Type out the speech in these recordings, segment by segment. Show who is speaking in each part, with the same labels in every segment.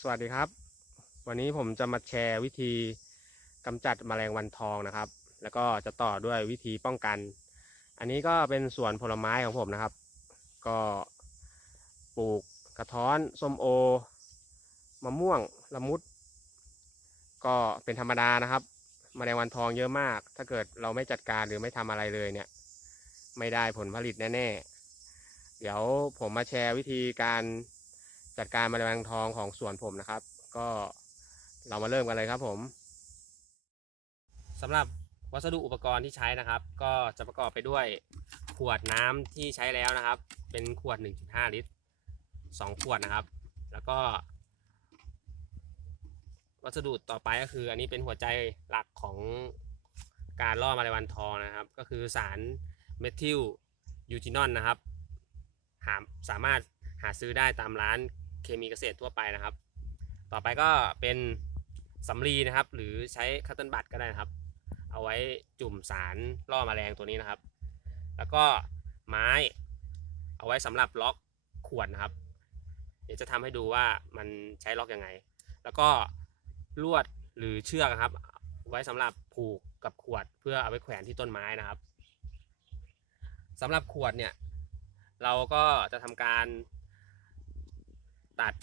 Speaker 1: สวัสดีครับ วันนี้ผมจะมาแชร์วิธีกำจัดแมลงวันทองนะครับ แล้วก็จะต่อด้วยวิธีป้องกัน อันนี้ก็เป็นสวนผลไม้ของผมนะครับ ก็ปลูกกระท้อนส้มโอมะม่วงละมุด ก็เป็นธรรมดานะครับแมลงวันทองเยอะมาก ถ้าเกิดเราไม่จัดการหรือไม่ทำอะไรเลยเนี่ย ไม่ได้ผลผลิตแน่ๆเดี๋ยวผมมาแชร์วิธีการ จัดการแมลงทองของสวนผมนะครับ ก็เรามาเริ่มกันเลยครับผมสำหรับวัสดุอุปกรณ์ที่ใช้นะครับ ก็จะประกอบไปด้วยขวดน้ำที่ใช้แล้วนะครับ เป็นขวด 1.5 ลิตร 2 ขวดนะครับ แล้วก็ วัสดุต่อไปก็คือ อันนี้เป็นหัวใจหลักของการล่อแมลงวันทองนะครับ ก็คือสารเมทิลยูจินอนนะครับหาสามารถหาซื้อได้ตามร้าน เคมีเกษตรทั่วไปนะครับ ต่อไปก็เป็นสำลีนะครับ หรือใช้คัตเติลบัตก็ได้นะครับ เอาไว้จุ่มสารล่อแมลงตัวนี้นะครับ แล้วก็ไม้เอาไว้สำหรับล็อกขวดนะครับ เดี๋ยวจะทำให้ดูว่ามันใช้ล็อกยังไง แล้วก็ลวดหรือเชือกครับ ไว้สำหรับผูกกับขวด เพื่อเอาไปแขวนที่ต้นไม้นะครับสำหรับขวดเนี่ย เราก็จะทำการ ตัด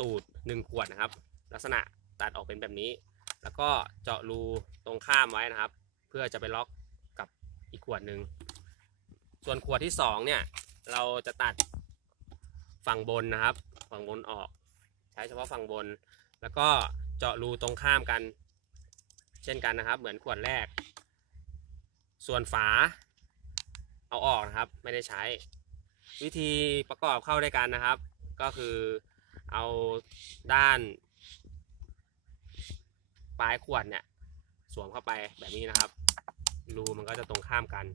Speaker 1: ตูดหนึ่งขวดนะครับ ลักษณะตัดออกเป็นแบบนี้ แล้วก็เจาะรูตรงข้ามไว้นะครับ เพื่อจะไปล็อกกับอีกขวดหนึ่งส่วนขวดที่สองเนี่ยเราจะตัดฝั่งบนนะครับ ฝั่งบนออก ใช้เฉพาะฝั่งบน แล้วก็เจาะรูตรงข้ามกัน เช่นกันนะครับ เหมือนขวดแรก ส่วนฝาเอาออกนะครับ ไม่ได้ใช้ วิธีประกอบเข้าด้วยกันนะครับ ก็คือ เอาด้านปลายขวดเนี่ยสวมเข้าไปแบบนี้นะครับ รูมันก็จะตรงข้ามกัน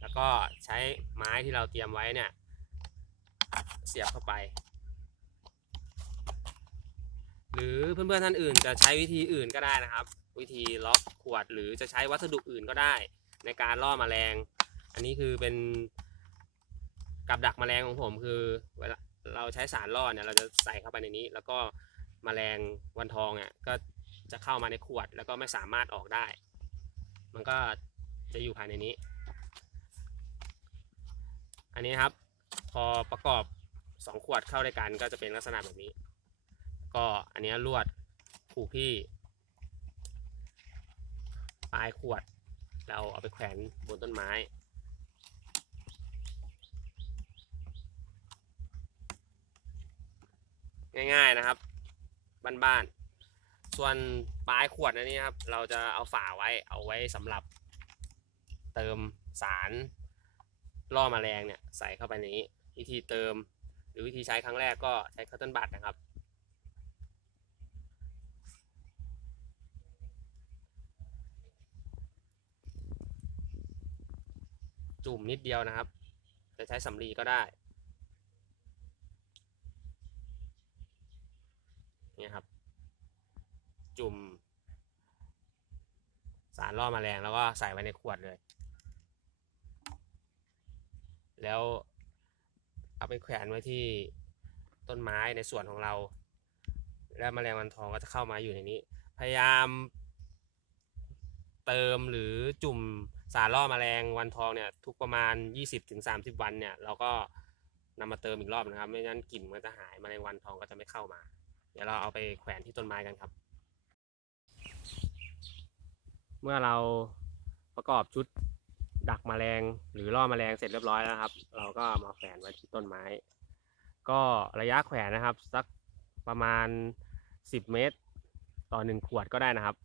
Speaker 1: แล้วก็ใช้ไม้ที่เราเตรียมไว้เนี่ย เสียบเข้าไป หรือเพื่อนๆท่านอื่นจะใช้วิธีอื่นก็ได้นะครับ วิธีล็อกขวดหรือจะใช้วัสดุอื่นก็ได้ ในการล่อแมลง อันนี้คือเป็นกับดักแมลงของผมคือเวลา เราใช้สารล่อเนี่ยเราจะใส่เข้าไปในนี้ แล้วก็แมลงวันทองเนี่ยก็จะเข้ามาในขวดแล้วก็ไม่สามารถออกได้ มันก็จะอยู่ภายในนี้ อันนี้ครับ พอประกอบสองขวดเข้าด้วยกันก็จะเป็นลักษณะแบบนี้ ก็อันนี้ลวดผูกที่ปลายขวด เราเอาไปแขวนบนต้นไม้ ง่ายๆนะครับบ้านๆส่วนปลายขวดอันนี้ครับ เราจะเอาฝาไว้เอาไว้สำหรับเติมสารล่อแมลงเนี่ยใส่เข้าไปในนี้ วิธีเติม หรือวิธีใช้ครั้งแรกก็ใช้คัตเติลบัตนะครับ จุ่มนิดเดียวนะครับ จะใช้สำลีก็ได้ เนี่ยครับ จุ่ม สารล่อแมลงแล้วก็ใส่ไว้ในขวดเลย แล้วเอาไปแขวนไว้ที่ต้นไม้ในสวนของเรา แล้วแมลงวันทองก็จะเข้ามาอยู่ในนี้ พยายามเติมหรือจุ่มสารล่อแมลงวันทองเนี่ย ทุกประมาณ 20-30 วันเนี่ย เราก็นำมาเติมอีกรอบนะครับ ไม่งั้นกลิ่นมันจะหายแมลงวันทองก็จะไม่เข้ามา เดี๋ยวเราเอาไปแขวนที่ต้นไม้กันครับ เมื่อเราประกอบชุดดักแมลงหรือล่อแมลงเสร็จเรียบร้อยแล้วครับ เราก็มาแขวนไว้ที่ต้นไม้ ก็ระยะแขวนนะครับ สักประมาณ 10 เมตร ต่อหนึ่งขวดก็ได้นะครับ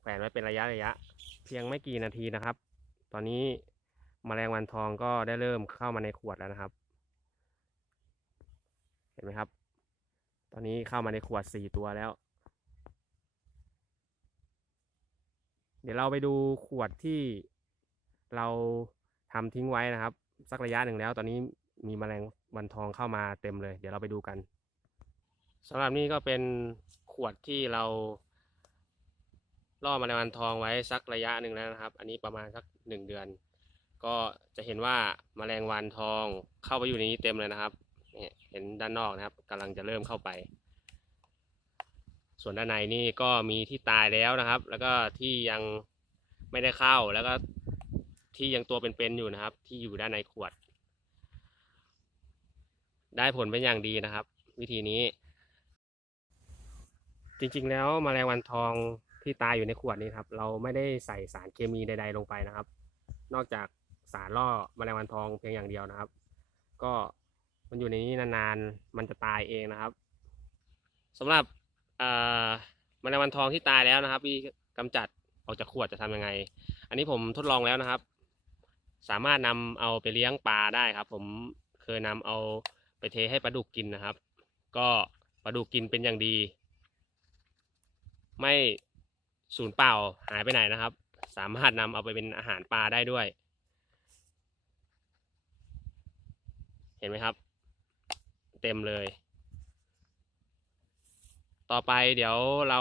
Speaker 1: แขวนไว้เป็นระยะระยะ เพียงไม่กี่นาทีนะครับ ตอนนี้แมลงวันทองก็ได้เริ่มเข้ามาในขวดแล้วนะครับ เห็นไหมครับ ตอนนี้เข้ามาในขวดสี่ตัวแล้ว เดี๋ยวเราไปดูขวดที่เราทำทิ้งไว้นะครับ สักระยะหนึ่งแล้ว ตอนนี้มีแมลงวันทองเข้ามาเต็มเลย เดี๋ยวเราไปดูกันสำหรับนี่ก็เป็นขวดที่เราล่อแมลงวันทองไว้สักระยะหนึ่งแล้วนะครับ อันนี้ประมาณสักหนึ่งเดือน ก็จะเห็นว่าแมลงวันทองเข้าไปอยู่ในนี้เต็มเลยนะครับ นี่เห็นด้านนอกนะครับกำลังจะเริ่มเข้าไป ส่วนด้านในนี่ก็มีที่ตายแล้วนะครับ แล้วก็ที่ยังไม่ได้เข้าแล้วก็ที่ยังตัวเป็นๆอยู่นะครับ ที่อยู่ด้านในขวด ได้ผลเป็นอย่างดีนะครับ วิธีนี้ จริงๆแล้วแมลงวันทองที่ตายอยู่ในขวดนี้ครับ เราไม่ได้ใส่สารเคมีใด ๆ ลงไปนะครับ นอกจากสารล่อแมลงวันทองเพียงอย่างเดียวนะครับ ก็ มันอยู่ในนี้นานๆ มันจะตายเองนะครับสำหรับเอ่อแมลงวันทองที่ตายแล้วนะครับวิธีกำจัดออกจากขวดจะทำยังไง อันนี้ผมทดลองแล้วนะครับ สามารถนำเอาไปเลี้ยงปลาได้ครับ ผมเคยนำเอาไปเทให้ปลาดุกกินนะครับ ก็ปลาดุกกินเป็นอย่างดี ไม่สูญเปล่าหายไปไหนนะครับ สามารถนำเอาไปเป็นอาหารปลาได้ด้วย เห็นไหมครับ เต็มเลย ต่อไปเดี๋ยวเรา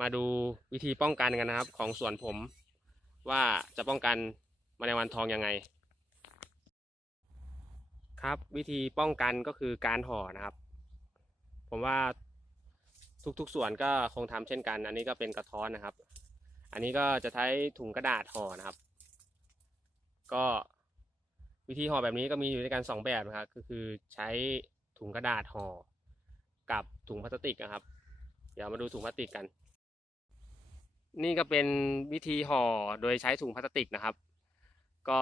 Speaker 1: มาดูวิธีป้องกันกันนะครับ ของสวนผม ว่าจะป้องกันแมลงวันทองยังไง ครับวิธีป้องกันก็คือการห่อนะครับ ผมว่าทุกๆส่วนก็คงทำเช่นกัน อันนี้ก็เป็นกระท้อนนะครับ อันนี้ก็จะใช้ถุงกระดาษห่อนะครับ ก็ วิธีห่อแบบนี้ก็มีอยู่ด้วยกันสองแบบนะครับก็คือใช้ถุงกระดาษห่อกับถุงพลาสติกนะครับ เดี๋ยวมาดูถุงพลาสติกกัน นี่ก็เป็นวิธีห่อโดยใช้ถุงพลาสติกนะครับ ก็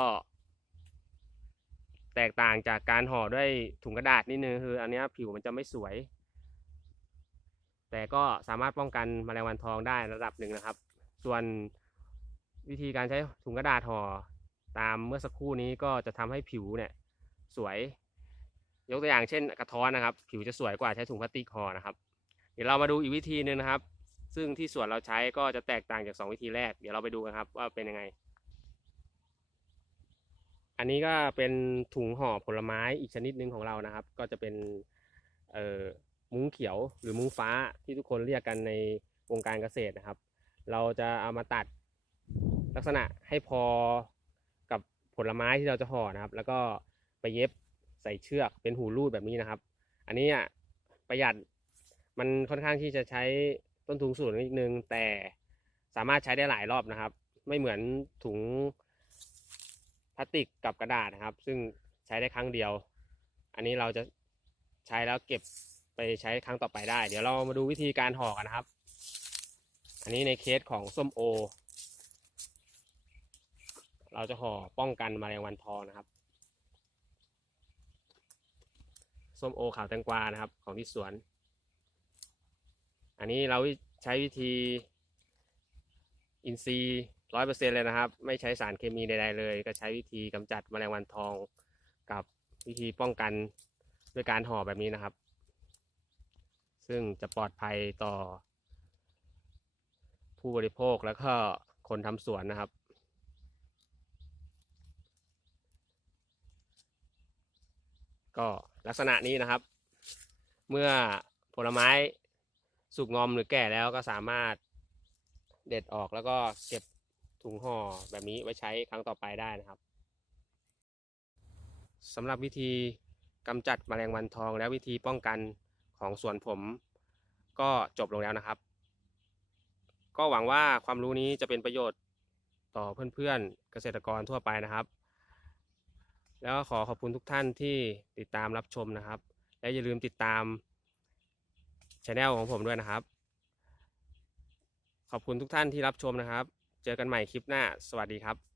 Speaker 1: แตกต่างจากการห่อด้วยถุงกระดาษนิดนึงคือ อันนี้ผิวมันจะไม่สวย แต่ก็สามารถป้องกันแมลงวันทองได้ระดับหนึ่งนะครับ ส่วนวิธีการใช้ถุงกระดาษห่อ ตามเมื่อสักครู่นี้ก็จะทำให้ผิวเนี่ยสวย ยกตัวอย่างเช่นกระท้อนนะครับ ผิวจะสวยกว่าใช้ถุงพลาสติกห่อนะครับ เดี๋ยวเรามาดูอีกวิธีหนึ่งนะครับ ซึ่งที่สวนเราใช้ก็จะแตกต่างจากสองวิธีแรก เดี๋ยวเราไปดูกันครับว่าเป็นยังไง อันนี้ก็เป็นถุงห่อผลไม้อีกชนิดหนึ่งของเรานะครับ ก็จะเป็นเอ่อมุ้งเขียวหรือมุ้งฟ้าที่ทุกคนเรียกกันในวงการเกษตรนะครับ เราจะเอามาตัดลักษณะให้พอ ผลไม้ที่เราจะห่อนะครับ แล้วก็ไปเย็บใส่เชือกเป็นหูรูดแบบนี้นะครับ อันนี้ประหยัดมันค่อนข้างที่จะใช้ต้นทุนสูงนิดนึง แต่สามารถใช้ได้หลายรอบนะครับ ไม่เหมือนถุงพลาสติกกับกระดาษนะครับ ซึ่งใช้ได้ครั้งเดียว อันนี้เราจะใช้แล้วเก็บไปใช้ครั้งต่อไปได้ เดี๋ยวเรามาดูวิธีการห่อกันนะครับ อันนี้ในเคสของส้มโอ เราจะห่อป้องกันแมลงวันทองนะครับส้มโอขาวแตงกวานะครับ ของที่สวน อันนี้เราใช้วิธีอินทรีย์ร้อยเปอร์เซ็นเลยนะครับ ไม่ใช้สารเคมีใดๆเลย ก็ใช้วิธีกำจัดแมลงวันทองกับวิธีป้องกันด้วยการห่อแบบนี้นะครับ ซึ่งจะปลอดภัยต่อผู้บริโภคแล้วก็คนทำสวนนะครับ ก็ลักษณะนี้นะครับ เมื่อผลไม้สุกงอมหรือแก่แล้วก็สามารถเด็ดออกแล้วก็เก็บถุงห่อแบบนี้ไว้ใช้ครั้งต่อไปได้นะครับสำหรับวิธีกำจัดแมลงวันทองและวิธีป้องกันของสวนผม ก็จบลงแล้วนะครับ ก็หวังว่าความรู้นี้จะเป็นประโยชน์ต่อเพื่อนๆเกษตรกรทั่วไปนะครับ แล้วก็ขอขอบคุณทุกท่านที่ติดตามรับชมนะครับ และอย่าลืมติดตามช anel ของผมด้วยนะครับ ขอบคุณทุกท่านที่รับชมนะครับ เจอกันใหม่คลิปหน้า สวัสดีครับ